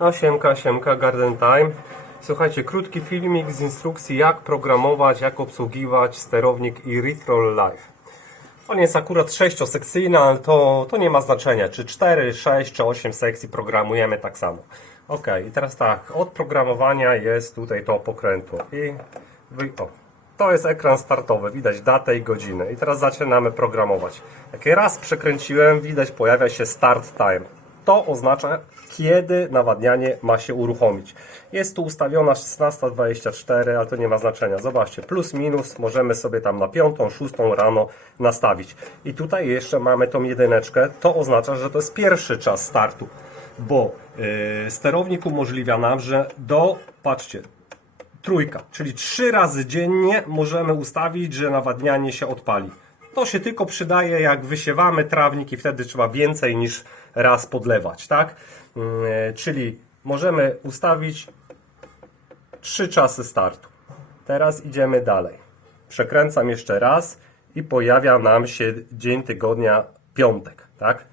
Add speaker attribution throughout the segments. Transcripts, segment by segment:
Speaker 1: No siemka, siemka, Garden Time. Słuchajcie, krótki filmik z instrukcji jak programować, jak obsługiwać sterownik Erythrol Live. On jest akurat sześciosekcyjny, ale to, to nie ma znaczenia, czy 4, 6 czy 8 sekcji programujemy tak samo. Ok, i teraz tak, od programowania jest tutaj to pokrętło i wy, o, to jest ekran startowy, widać datę i godzinę i teraz zaczynamy programować. Jak raz przekręciłem, widać pojawia się start time. To oznacza, kiedy nawadnianie ma się uruchomić. Jest tu ustawiona 16.24, ale to nie ma znaczenia. Zobaczcie, plus minus możemy sobie tam na 5, 6 rano nastawić. I tutaj jeszcze mamy tą jedyneczkę. To oznacza, że to jest pierwszy czas startu, bo yy, sterownik umożliwia nam, że do, patrzcie, trójka, czyli trzy razy dziennie możemy ustawić, że nawadnianie się odpali. To się tylko przydaje, jak wysiewamy trawnik i wtedy trzeba więcej niż raz podlewać, tak? Mm, e, Czyli możemy ustawić trzy czasy startu. Teraz idziemy dalej. Przekręcam jeszcze raz i pojawia nam się dzień tygodnia piątek, tak?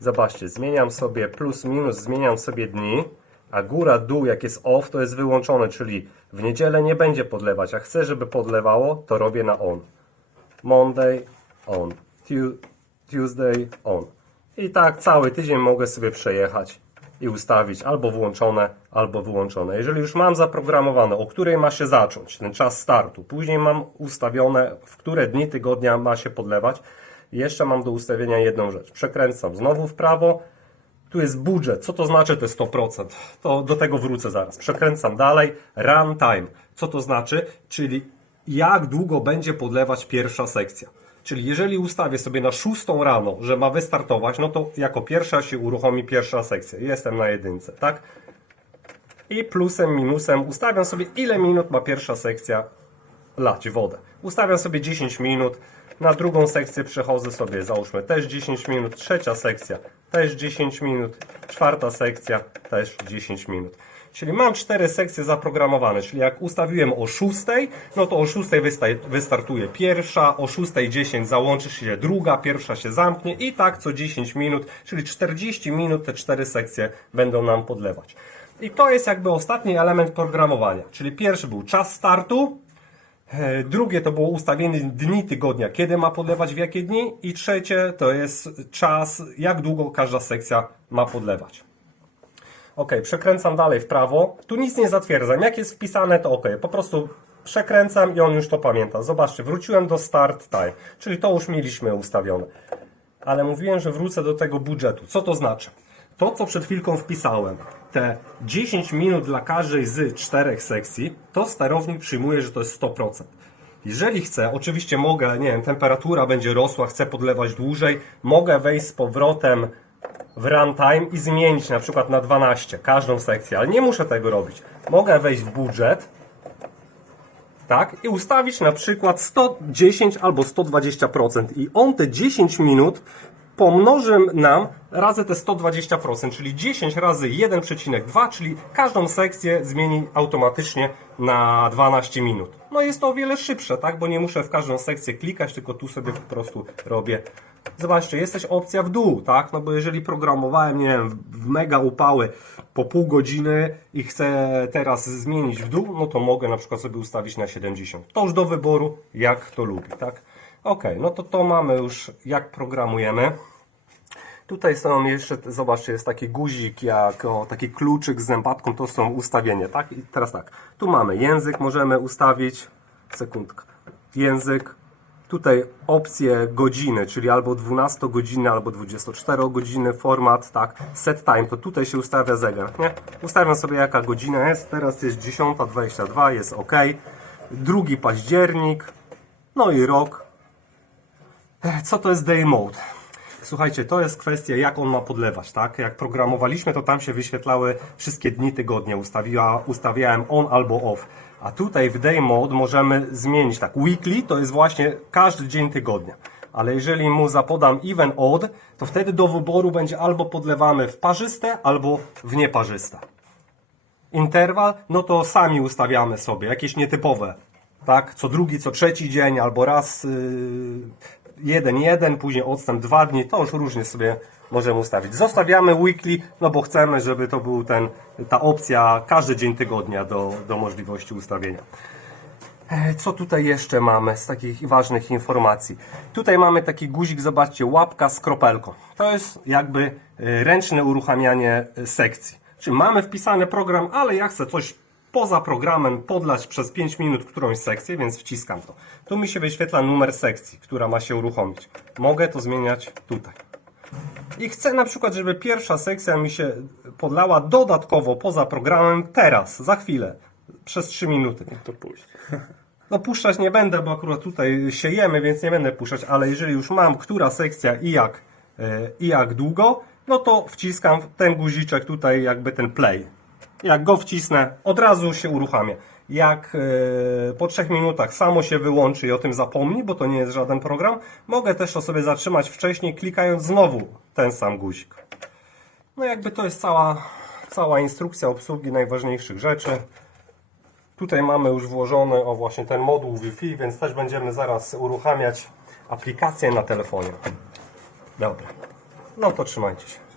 Speaker 1: Zobaczcie, zmieniam sobie plus minus, zmieniam sobie dni, a góra dół jak jest off to jest wyłączone, czyli w niedzielę nie będzie podlewać, a chcę żeby podlewało, to robię na on. Monday on, Tu- Tuesday on. I tak cały tydzień mogę sobie przejechać i ustawić albo włączone, albo wyłączone. Jeżeli już mam zaprogramowane, o której ma się zacząć, ten czas startu, później mam ustawione, w które dni tygodnia ma się podlewać, jeszcze mam do ustawienia jedną rzecz. Przekręcam znowu w prawo, tu jest budżet. Co to znaczy te 100%? To do tego wrócę zaraz. Przekręcam dalej. Runtime. Co to znaczy? Czyli jak długo będzie podlewać pierwsza sekcja. Czyli jeżeli ustawię sobie na 6 rano, że ma wystartować, no to jako pierwsza się uruchomi pierwsza sekcja. Jestem na jedynce, tak? I plusem, minusem ustawiam sobie ile minut ma pierwsza sekcja lać wodę. Ustawiam sobie 10 minut, na drugą sekcję przechodzę sobie, załóżmy też 10 minut, trzecia sekcja też 10 minut, czwarta sekcja też 10 minut. Czyli mam cztery sekcje zaprogramowane, czyli jak ustawiłem o 6, no to o 6 wysta- wystartuje pierwsza, o 6.10 załączy się druga, pierwsza się zamknie i tak co 10 minut, czyli 40 minut te cztery sekcje będą nam podlewać. I to jest jakby ostatni element programowania, czyli pierwszy był czas startu, E, Drugie to było ustawienie dni tygodnia, kiedy ma podlewać w jakie dni. I trzecie to jest czas, jak długo każda sekcja ma podlewać. Ok, przekręcam dalej w prawo. Tu nic nie zatwierdzam. Jak jest wpisane, to ok. Po prostu przekręcam i on już to pamięta. Zobaczcie, wróciłem do start time, czyli to już mieliśmy ustawione. Ale mówiłem, że wrócę do tego budżetu. Co to znaczy? To, co przed chwilką wpisałem, te 10 minut dla każdej z czterech sekcji, to sterownik przyjmuje, że to jest 100%. Jeżeli chcę, oczywiście mogę, nie wiem, temperatura będzie rosła, chcę podlewać dłużej, mogę wejść z powrotem w runtime i zmienić na przykład na 12 każdą sekcję, ale nie muszę tego robić. Mogę wejść w budżet, tak, i ustawić na przykład 110 albo 120% i on te 10 minut pomnoży nam razy te 120%, czyli 10 razy 1,2, czyli każdą sekcję zmieni automatycznie na 12 minut. No jest to o wiele szybsze, tak, bo nie muszę w każdą sekcję klikać, tylko tu sobie po prostu robię. Zobaczcie, jest też opcja w dół, tak, no bo jeżeli programowałem, nie wiem, w mega upały po pół godziny i chcę teraz zmienić w dół, no to mogę na przykład sobie ustawić na 70. To już do wyboru, jak kto lubi, tak. Ok, no to to mamy już, jak programujemy. Tutaj są jeszcze, zobaczcie, jest taki guzik, jak o, taki kluczyk z zębatką, to są ustawienie, tak? I teraz tak, tu mamy język, możemy ustawić, sekundka, język, tutaj opcje godziny, czyli albo 12 godziny, albo 24 godziny format, tak? Set time, to tutaj się ustawia zegar, nie? Ustawiam sobie jaka godzina jest, teraz jest 10.22, jest ok. Drugi październik, no i rok, co to jest day mode? Słuchajcie, to jest kwestia, jak on ma podlewać, tak? Jak programowaliśmy, to tam się wyświetlały wszystkie dni tygodnia, ustawiła, ustawiałem on albo off. A tutaj w day mode możemy zmienić, tak? Weekly to jest właśnie każdy dzień tygodnia. Ale jeżeli mu zapodam even odd, to wtedy do wyboru będzie albo podlewamy w parzyste, albo w nieparzyste. Interwal, no to sami ustawiamy sobie, jakieś nietypowe, tak? Co drugi, co trzeci dzień, albo raz, yy, 1.1, później odstęp 2 dni, to już różnie sobie możemy ustawić. Zostawiamy weekly, no bo chcemy, żeby to był ten, ta opcja każdy dzień tygodnia do, do możliwości ustawienia. E, Co tutaj jeszcze mamy z takich ważnych informacji? Tutaj mamy taki guzik, zobaczcie, łapka z kropelką. To jest jakby e, ręczne uruchamianie e, sekcji. Czyli mamy wpisany program, ale ja chcę coś poza programem podlać przez 5 minut którąś sekcję, więc wciskam to. Tu mi się wyświetla numer sekcji, która ma się uruchomić. Mogę to zmieniać tutaj. I chcę na przykład, żeby pierwsza sekcja mi się podlała dodatkowo poza programem teraz, za chwilę, przez 3 minuty.
Speaker 2: To puść.
Speaker 1: No puszczać nie będę, bo akurat tutaj siejemy, więc nie będę puszczać, ale jeżeli już mam, która sekcja i jak, e, i jak długo, no to wciskam ten guziczek tutaj, jakby ten play. Jak go wcisnę, od razu się uruchamia. Jak e, po trzech minutach samo się wyłączy i o tym zapomni, bo to nie jest żaden program, mogę też to sobie zatrzymać wcześniej, klikając znowu ten sam guzik. No jakby to jest cała, cała instrukcja obsługi najważniejszych rzeczy. Tutaj mamy już włożony o właśnie ten moduł Wi-Fi, więc też będziemy zaraz uruchamiać aplikację na telefonie. Dobra. No to trzymajcie się.